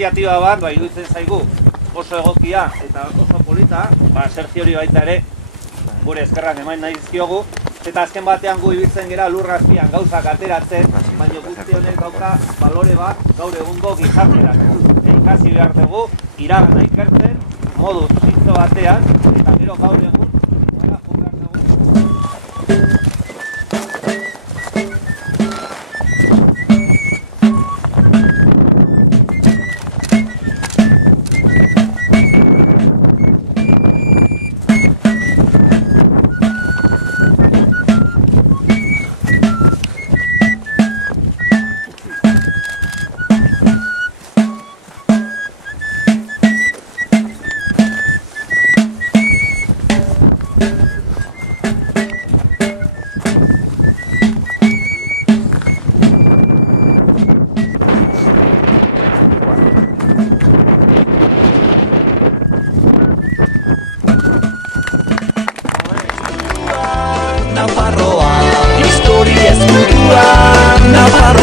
iniziatiba bat, iruditzen zaigu oso egokia eta oso polita, Sergiori baita ere gure eskerrak eman nahi dizkiogu, eta azken batean gu ibiltzen gera lurra azpian gauzak ateratzen, baina guzti honek dauka balore bat gaur egungo gizarterako. Ikasi behar dugu, iragana ikertzen, modu zintzo batean, eta gero gaur egun Nafarroa, historia ezkutua, Nafarroa.